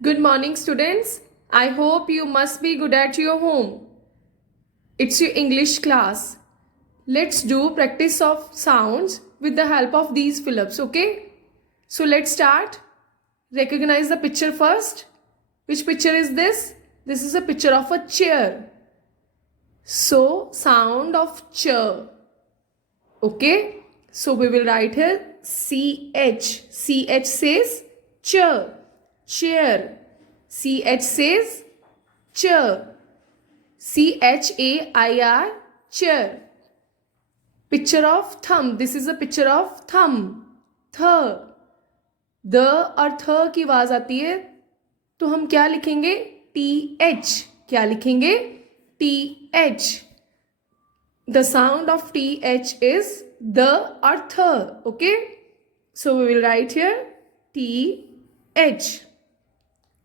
Good morning, students. I hope you must be good at your home. It's your English class. Let's do practice of sounds with the help of these fill-ups, okay? So let's start. Recognize the picture first. Which picture is this? This is a picture of a chair. So, sound of chair. Okay? So we will write here CH. CH says chair. Chair. CH says chair. CHAIR, chair. Picture of thumb. This is a picture of thumb. th. The और थ की आवाज आती है तो हम क्या लिखेंगे? TH. क्या लिखेंगे? TH. The sound of TH is the or th. Okay? So we will write here TH.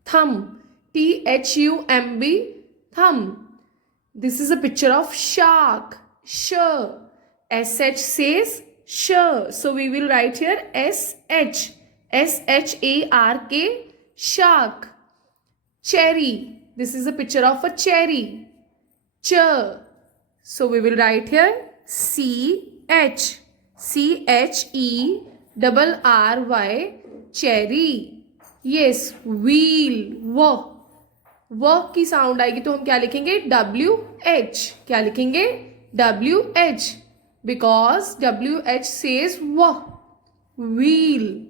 Thumb. THUMB. Thumb. This is a picture of shark. Sh. SH says sh. So we will write here SH. SHARK. Shark. Cherry. This is a picture of a cherry. Ch. So we will write here CH. CHERRY. Cherry. Yes. Wheel. W की sound आएगी तो हम क्या लिखेंगे? WH. क्या लिखेंगे? WH. Because WH says wheel.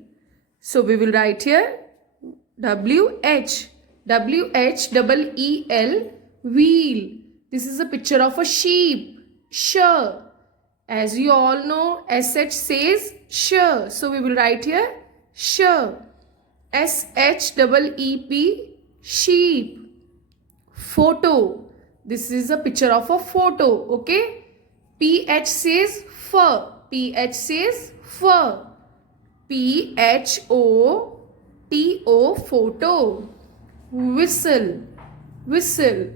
So we will write here WH. WHEEL. Wheel. This is a picture of a sheep. Sh. As you all know, SH says sh. So we will write here sh. SHEEP. Sheep. Photo. This is a picture of a photo. Okay. PH says fur. PH says fur. PHOTO. Photo. Whistle. Whistle.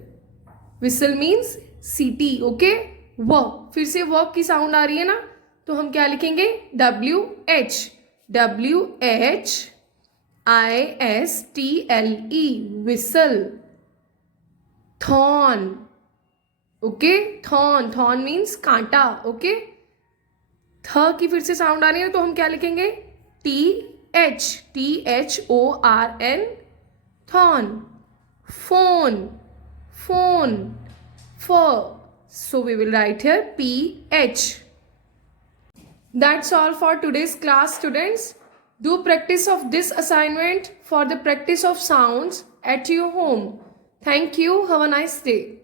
Whistle means city. Okay. फिर से work की sound आ रही है ना तो हम क्या लिखेंगे? WH. WHISTLE. Whistle. Thorn. Okay. Thorn means कांटा. Okay. थ की फिर से साउंड आ रही है तो हम क्या लिखेंगे? THORN. Thorn. Phone. So we will write here PH. That's all for today's class, students. Do practice of this assignment for the practice of sounds at your home. Thank you. Have a nice day.